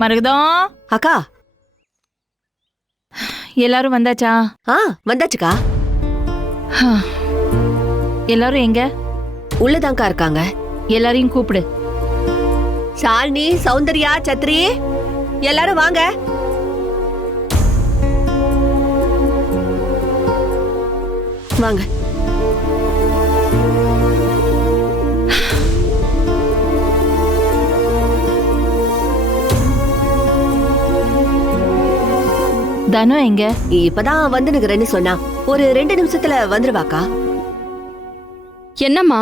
மருகதம் அக்கா, எல்லாரும் வந்தாச்சா? வந்தாச்சுக்கா. எல்லாரும் எங்க? உள்ளதான்க்கா இருக்காங்க. எல்லாரையும் கூப்பிடு. ஷாலினி, சௌந்தர்யா, சத்ரி, எல்லாரும் வாங்க. வாங்க. தனு எங்க? இப்பதான் வந்துனுக்குறேன்னு சொன்னா. ஒரு 2 நிமிஷத்துல வந்துருவாக்கா. என்னம்மா,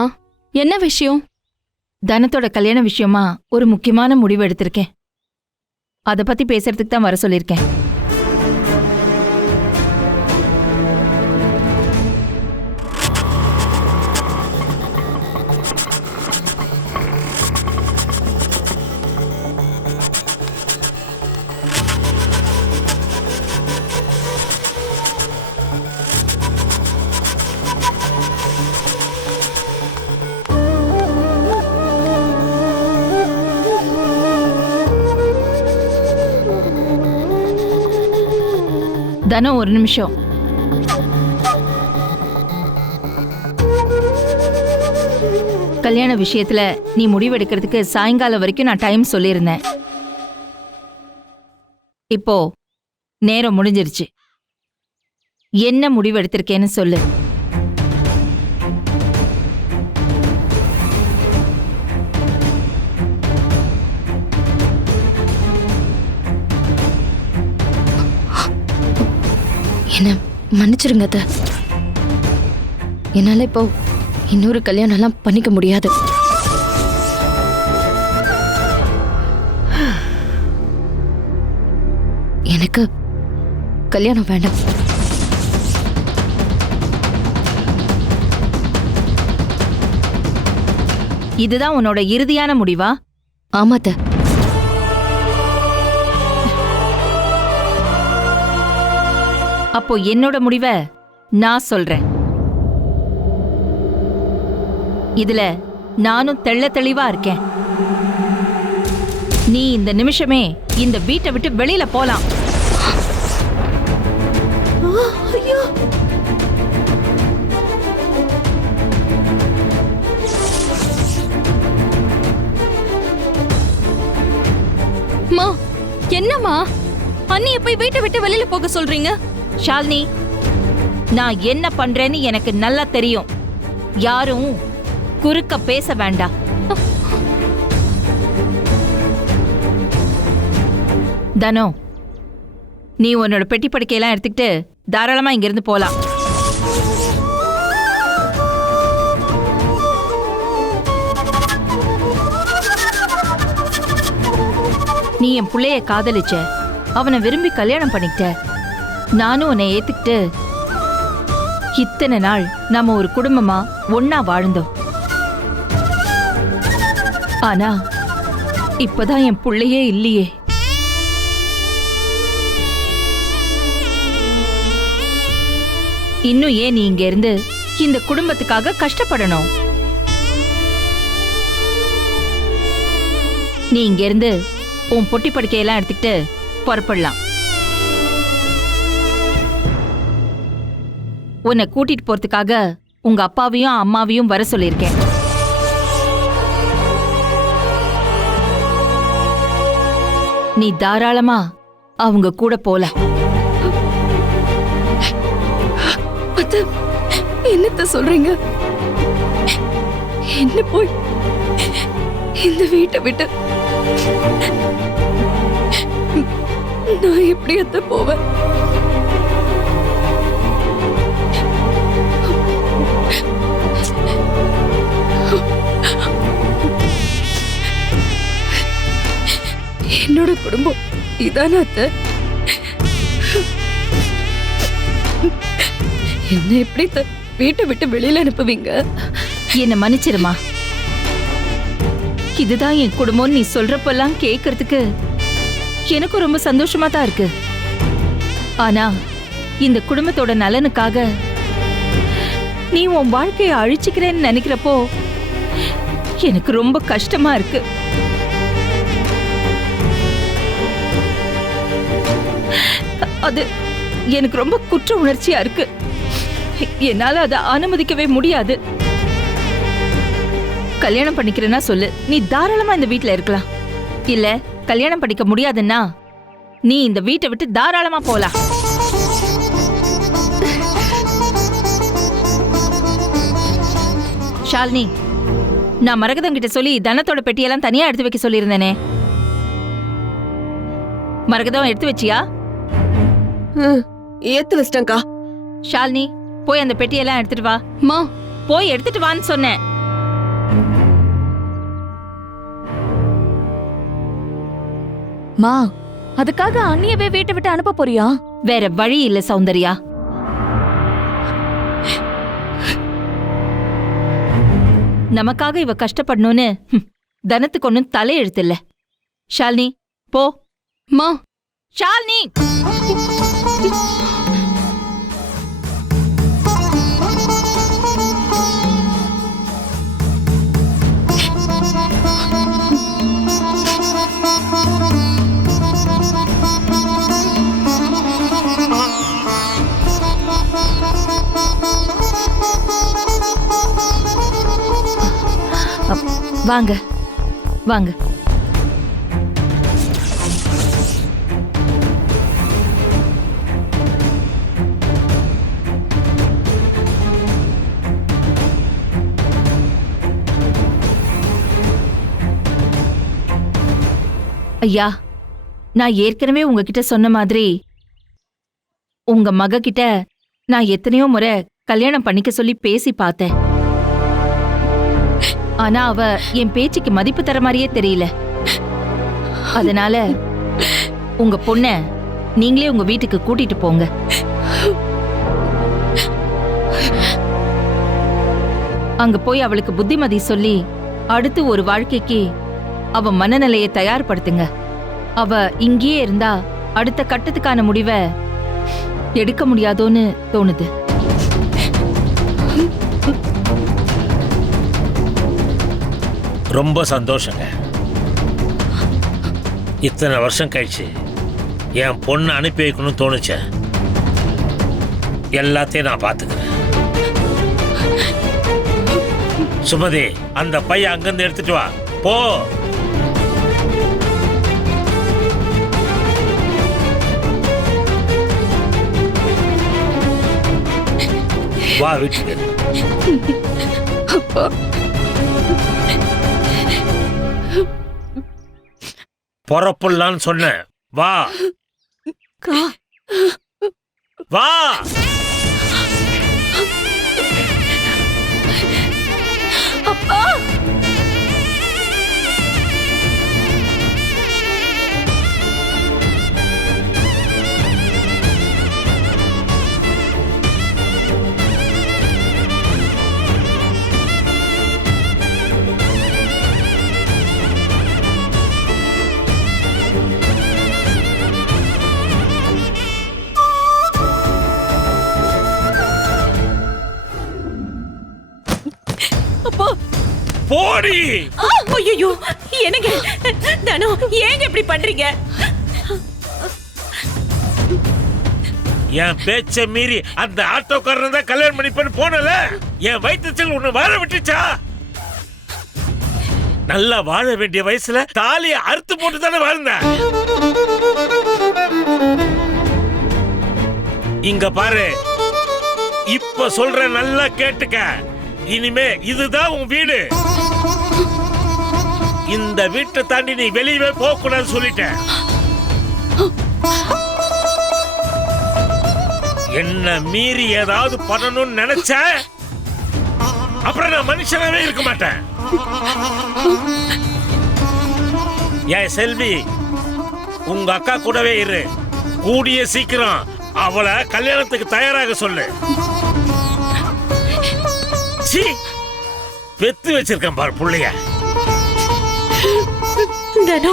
என்ன விஷயம்? தனத்தோட கல்யாண விஷயமா ஒரு முக்கியமான முடிவு எடுத்திருக்கேன். அத பத்தி பேசுறதுக்கு தான் வர சொல்லிருக்கேன். தனு, ஒரு நிமிஷம். கல்யாண விஷயத்துல நீ முடிவெடுக்கிறதுக்கு சாயங்காலம் வரைக்கும் நான் டைம் சொல்லியிருந்தேன். இப்போ நேரம் முடிஞ்சிருச்சு. என்ன முடிவெடுத்திருக்கேன்னு சொல்லு. என்ன மன்னிச்சிருங்க அத்தை. என்னால இப்போ இன்னொரு கல்யாணம் எல்லாம் பண்ணிக்க முடியாது. எனக்கு கல்யாணம் வேண்டாம். இதுதான் உன்னோட இறுதியான முடிவா? ஆமா அத்தை. அப்போ என்னோட முடிவை நான் சொல்றேன். இதுல நானும் தெள்ள தெளிவா இருக்கேன். நீ இந்த நிமிஷமே இந்த வீட்டை விட்டு வெளியில போலாம். ஐயோ, மா, என்னம்மா அண்ணிய போய் வீட்டை விட்டு வெளியில போக சொல்றீங்க? ஷாலினி, நான் என்ன பண்றேன்னு எனக்கு நல்லா தெரியும். யாரும் குறுக்க பேச வேண்டாம். தனோ, நீ உன்னோட பெட்டி படுக்கையெல்லாம் எடுத்துக்கிட்டு தாராளமா இங்கிருந்து போலாம். நீ என் புள்ளைய காதலிச்ச, அவனை விரும்பி கல்யாணம் பண்ணிக்கிட்ட. நானும் உன்னை ஏத்துக்கிட்டு இத்தனை நாள் நாம ஒரு குடும்பமா ஒன்னா வாழ்ந்தோம். ஆனா இப்பதான் என் புள்ளையே இல்லையே. இன்னும் ஏன் நீ இங்க இருந்து இந்த குடும்பத்துக்காக கஷ்டப்படணும்? நீ இங்க இருந்து உன் பொட்டி படுக்கையெல்லாம் எடுத்துக்கிட்டு புறப்படலாம். உன்னை கூட்டிட்டு போறதுக்காக உங்க அப்பாவையும் அம்மாவையும் வர சொல்லியிருக்கேன். நீ தாராளமா அவங்க கூட போலாம். என்னத்த சொல்றீங்க? என்ன போய் இந்த வீட்டை விட்டு நான் எப்படி அத்த போவேன்? என்னோட குடும்பம் இதான அத்த? என்ன எப்படி வீட்டை விட்டு வெளியில அனுப்புவீங்க? என்ன மன்னிச்சிருமா. இதுதான் என் குடும்பம் நீ சொல்றப்பெல்லாம் கேட்கறதுக்கு எனக்கும் ரொம்ப சந்தோஷமா தான் இருக்கு. ஆனா இந்த குடும்பத்தோட நலனுக்காக நீ உன் வாழ்க்கையை அழிச்சுக்கிறேன்னு நினைக்கிறப்போ எனக்கு ரொம்ப கஷ்டமா இருக்கு. அது எனக்கு ரொம்ப குற்ற உணர்ச்சியா இருக்கு. என்னால அதை அனுமதிக்கவே முடியாது. கல்யாணம் பண்ணிக்கிறேன்னா சொல்லு, நீ தாராளமா இந்த வீட்ல இருக்கலாம். இல்ல கல்யாணம் பண்ணிக்க முடியாதுன்னா நீ இந்த வீட்டை விட்டு தாராளமா போலாம். ஷாலினி, நான் மரகதம் கிட்ட சொல்லி தனத்தோட பெட்டியெல்லாம் தனியா எடுத்து வைக்க சொல்லியிருந்தேனே, மரகதம் எடுத்து வச்சியா? ஏத்து வச்சிட்டேன்க்கா. ஷாலினி, போய் அந்த பெட்டியெல்லாம் எடுத்துட்டு வா. மா, போய் எடுத்துட்டு வான்னு சொன்னேன். மா, அதுக்காக அண்ணியவே வீட்டை விட்டு அனுப்ப போறியா? வேற வழி இல்ல சௌந்தர்யா. நமக்காக இவ கஷ்டப்படணும்னு தனத்துக்கு ஒன்னும் தலையெழுத்து இல்ல. ஷாலினி போ. மா, ஷாலினி, வாங்க வாங்க. ஐயா, நான் ஏற்கனவே உங்ககிட்ட சொன்ன மாதிரி உங்க மக கிட்ட நான் எத்தனையோ முறை கல்யாணம் பண்ணிக்க சொல்லி பேசி பார்த்தேன். ஆனா அவ என் பேச்சுக்கு மதிப்பு தர மாதிரியே தெரியல. அதனால உங்க பொண்ண நீங்களே உங்க வீட்டுக்கு கூட்டிட்டு போங்க. அங்க போய் அவளுக்கு புத்திமதி சொல்லி அடுத்து ஒரு வாழ்க்கைக்கு அவ மனநிலையை தயார்படுத்துங்க. அவ இங்கேயே இருந்தா அடுத்த கட்டத்துக்கான முடிவை எடுக்க முடியாதோன்னு தோணுது. ரொம்ப சந்தோஷங்க. இத்தனை வருஷம் கழிச்சு என் பொண்ணு அனுப்பி வைக்கணும்னு தோணுச்சேன். எல்லாத்தையும் நான் பார்த்துக்கிறேன். சுமதி, அந்த பையன் அங்கிருந்து எடுத்துட்டு வா. போ. வா வீட்டுக்கு. பொறப்புள்ளான்னு சொன்னேன். வா வா. அப்பா, போடி. ஐயோ, எனக்கு தனு, ஏங்க இப்படி பண்றீங்க? என் பேச்ச மீறி அந்த ஆட்டோக்காரன் தான் கல்யாணம் பண்ணிப்பேன்னு போனல, என் வயிற்றுச்சல் உன்னை வாழ விட்டுச்சா? நல்லா வாழ வேண்டிய வயசுல தாலியை அறுத்து போட்டு தானே வாழ்ந்த. இங்க பாரு, இப்ப சொல்ற, நல்லா கேட்டுக்க. இனிமே இதுதான் உன் வீடு. இந்த வீட்டை தாண்டி நீ வெளியவே போக கூடாதுன்னு சொல்லிட்டேன். என்ன மீறி ஏதாவது பண்ணணும்னு நினைச்ச அப்புறம் நான் மனுஷனாவே இருக்க மாட்டேன். ஏன் செல்வி, உங்க அக்கா கூடவே இரு. கூடிய சீக்கிரம் அவளை கல்யாணத்துக்கு தயாராக சொல்லு. பெத்து வச்சிருக்கேன் பாரு புள்ளைய. தனு